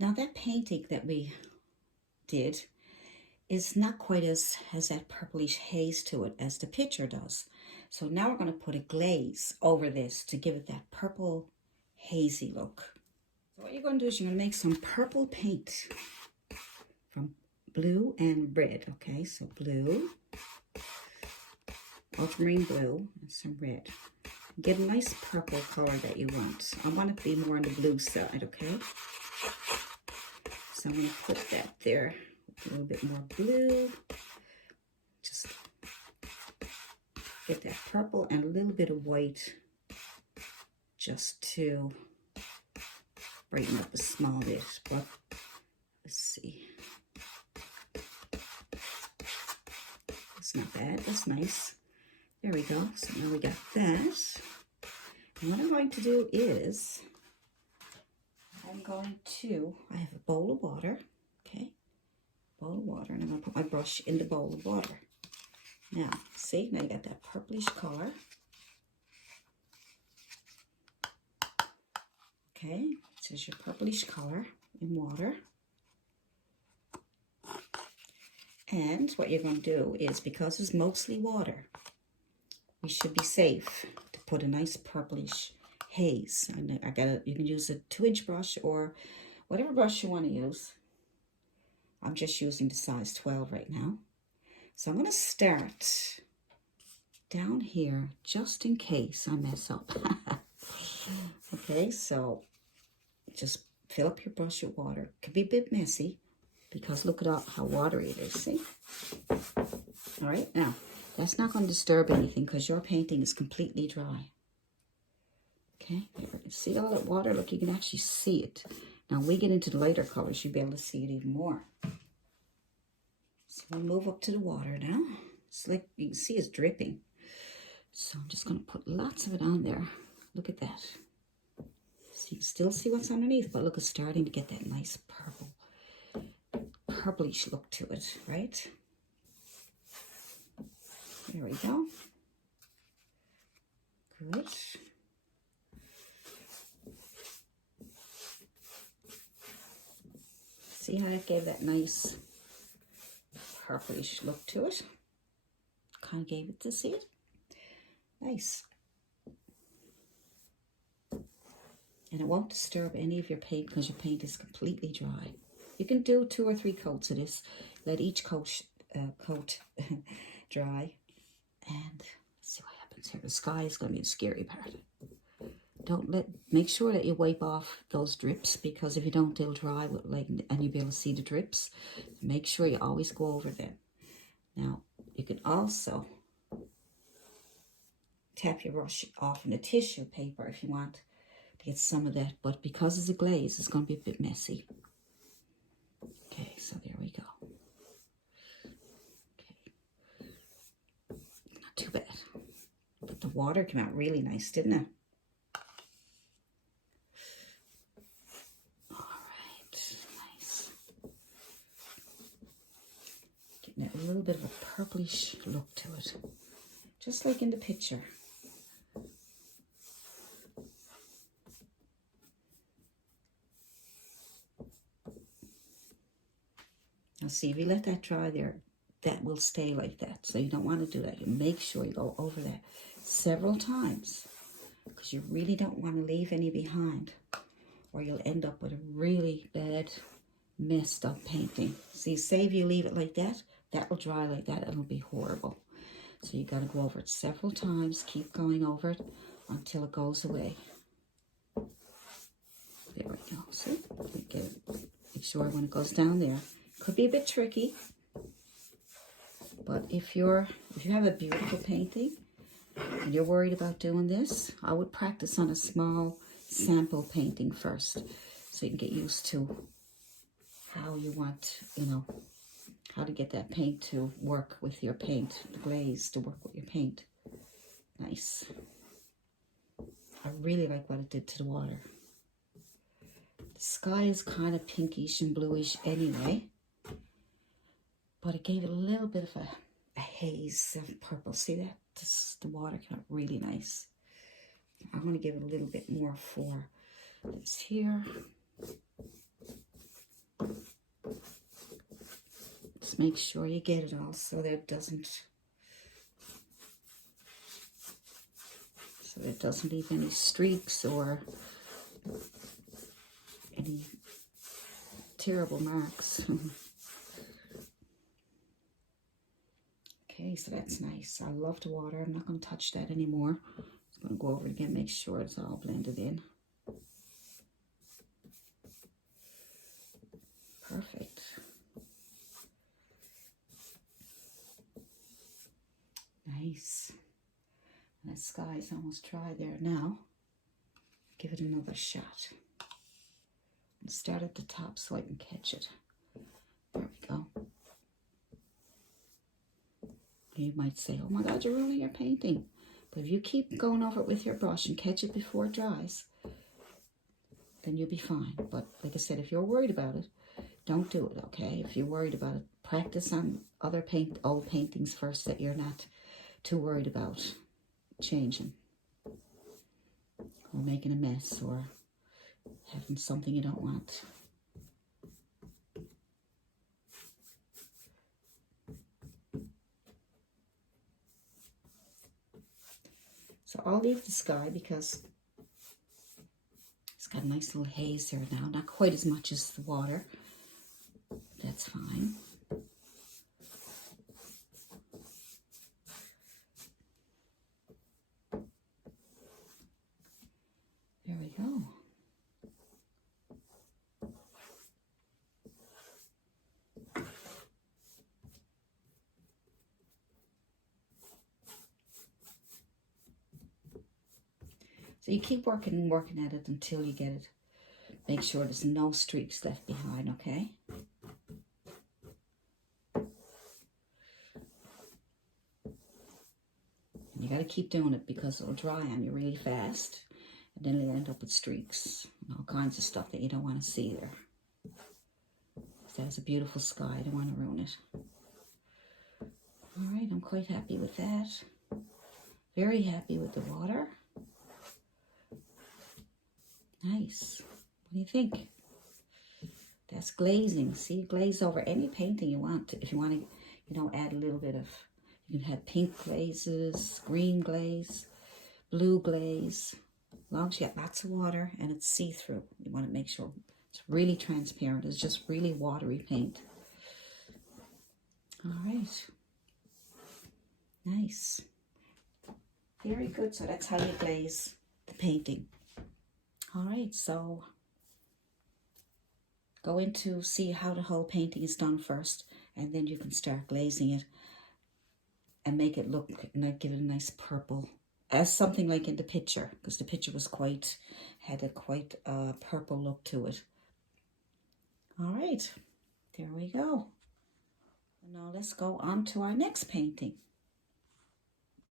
Now that painting that we did is not quite has that purplish haze to it as the picture does. So now we're going to put a glaze over this to give it that purple hazy look. So what you're going to do is you're going to make some purple paint from blue and red. Okay, so blue, ultramarine blue, and some red. Get a nice purple color that you want. I want it to be more on the blue side, okay? So I'm going to put that there. A little bit more blue. Just get that purple and a little bit of white just to brighten up a small bit. But let's see. That's not bad. That's nice. There we go. So now we got that. And what I'm going to do is I have a bowl of water, okay? Bowl of water, and I'm going to put my brush in the bowl of water. Now, see, now you got that purplish color. Okay, this is your purplish color in water. And what you're going to do is, because it's mostly water, we should be safe to put a nice purplish haze. And you can use a 2-inch brush or whatever brush you want to use. I'm just using the size 12 right now. So I'm going to start down here just in case I mess up. Okay, so just fill up your brush with water. It could be a bit messy because look at how watery it is, see? All right, now that's not going to disturb anything because your painting is completely dry. Okay, see all that water? Look, you can actually see it. Now, we get into the lighter colors, you'll be able to see it even more. So we'll move up to the water now. It's like you can see it's dripping. So I'm just going to put lots of it on there. Look at that. So you can still see what's underneath, but look, it's starting to get that nice purplish look to it, right? There we go. Good. See how it gave that nice purplish look to it? Kind of gave it to see it. Nice. And it won't disturb any of your paint because your paint is completely dry. You can do 2 or 3 coats of this. Let each coat dry. And let's see what happens here. The sky is going to be the scary part. Make sure that you wipe off those drips, because if you don't, they'll dry and you'll be able to see the drips. Make sure you always go over them. Now, you can also tap your brush off in a tissue paper if you want to get some of that, but because it's a glaze, it's going to be a bit messy. Okay, so there we go. Okay. Not too bad. But the water came out really nice, didn't it? A little bit of a purplish look to it, just like in the picture. Now see, if you let that dry there, that will stay like that. So you don't want to do that. You make sure you go over that several times, because you really don't want to leave any behind, or you'll end up with a really bad, messed up painting. See, say if you leave it like that, that will dry like that, it'll be horrible. So you got to go over it several times, keep going over it until it goes away. There we go, see? Make sure when it goes down there. Could be a bit tricky, but if you have a beautiful painting and you're worried about doing this, I would practice on a small sample painting first, so you can get used to how you want, how to get that paint to work with your paint, the glaze to work with your paint. Nice. I really like what it did to the water. The sky is kind of pinkish and bluish anyway, but it gave it a little bit of a haze of purple. See that? The water came out really nice. I want to give it a little bit more for this here. Just make sure you get it all so that it doesn't leave any streaks or any terrible marks. Okay, so that's nice. I love the water. I'm not going to touch that anymore. I'm going to go over it again, make sure it's all blended in. Perfect. Nice. And that sky's almost dry there now. Give it another shot. And start at the top so I can catch it. There we go. You might say, oh my God, you're ruining your painting. But if you keep going over it with your brush and catch it before it dries, then you'll be fine. But like I said, if you're worried about it, don't do it, okay? If you're worried about it, practice on other old paintings first that you're not too worried about changing or making a mess or having something you don't want. So I'll leave the sky because it's got a nice little haze there now. Not quite as much as the water. That's fine. There we go. So you keep working and working at it until you get it. Make sure there's no streaks left behind, okay? And you got to keep doing it because it'll dry on you really fast. And then you'll end up with streaks and all kinds of stuff that you don't want to see there. So that's a beautiful sky. I don't want to ruin it. All right, I'm quite happy with that. Very happy with the water. Nice. What do you think? That's glazing. See, glaze over any painting you want. If you want to, you know, add a little bit of, you can have pink glazes, green glaze, blue glaze. As long as you got lots of water and it's see-through. You want to make sure it's really transparent. It's just really watery paint. All right. Nice. Very good. So that's how you glaze the painting. All right, so go in to see how the whole painting is done first, and then you can start glazing it and make it look, and give it a nice purple, as something like in the picture, because the picture was had a quite purple look to it. All right, there we go. Now let's go on to our next painting.